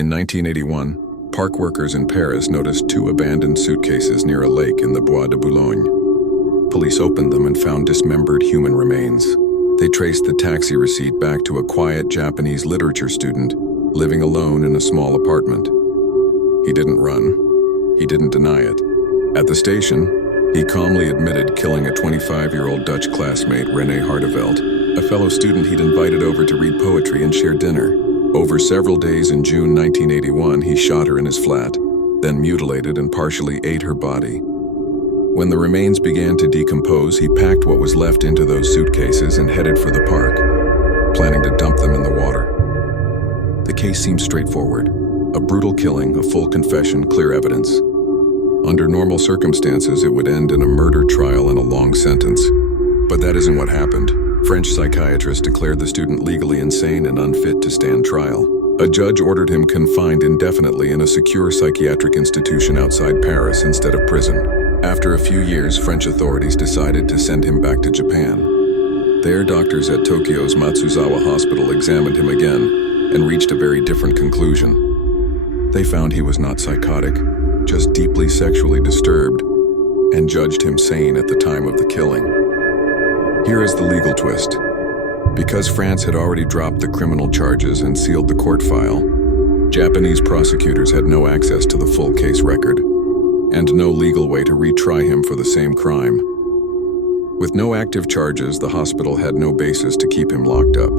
In 1981, park workers in Paris noticed two abandoned suitcases near a lake in the Bois de Boulogne. Police opened them and found dismembered human remains. They traced the taxi receipt back to a quiet Japanese literature student living alone in a small apartment. He didn't run. He didn't deny it. At the station, he calmly admitted killing a 25-year-old Dutch classmate, René Hartevelt, a fellow student he'd invited over to read poetry and share dinner. Over several days in June 1981, he shot her in his flat, then mutilated and partially ate her body. When the remains began to decompose, he packed what was left into those suitcases and headed for the park, planning to dump them in the water. The case seemed straightforward. A brutal killing, a full confession, clear evidence. Under normal circumstances, it would end in a murder trial and a long sentence. But that isn't what happened. French psychiatrists declared the student legally insane and unfit to stand trial. A judge ordered him confined indefinitely in a secure psychiatric institution outside Paris instead of prison. After a few years, French authorities decided to send him back to Japan. There, doctors at Tokyo's Matsuzawa Hospital examined him again and reached a very different conclusion. They found he was not psychotic, just deeply sexually disturbed, and judged him sane at the time of the killing. Here is the legal twist. Because France had already dropped the criminal charges and sealed the court file, Japanese prosecutors had no access to the full case record, and no legal way to retry him for the same crime. With no active charges, the hospital had no basis to keep him locked up.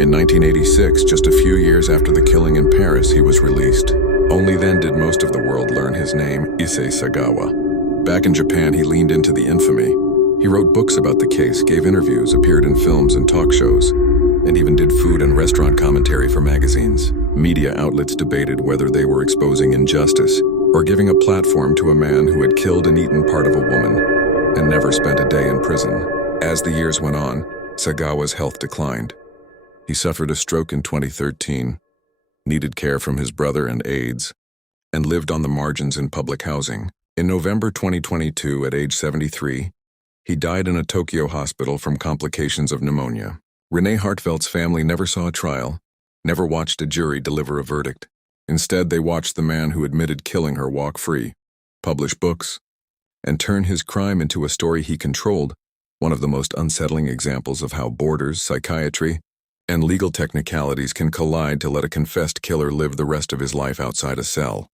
In 1986, just a few years after the killing in Paris, he was released. Only then did most of the world learn his name, Issei Sagawa. Back in Japan, he leaned into the infamy. He wrote books about the case, gave interviews, appeared in films and talk shows, and even did food and restaurant commentary for magazines. Media outlets debated whether they were exposing injustice or giving a platform to a man who had killed and eaten part of a woman and never spent a day in prison. As the years went on, Sagawa's health declined. He suffered a stroke in 2013, needed care from his brother and aides, and lived on the margins in public housing. In November 2022, at age 73, he died in a Tokyo hospital from complications of pneumonia. René Hartevelt's family never saw a trial, never watched a jury deliver a verdict. Instead, they watched the man who admitted killing her walk free, publish books, and turn his crime into a story he controlled, one of the most unsettling examples of how borders, psychiatry, and legal technicalities can collide to let a confessed killer live the rest of his life outside a cell.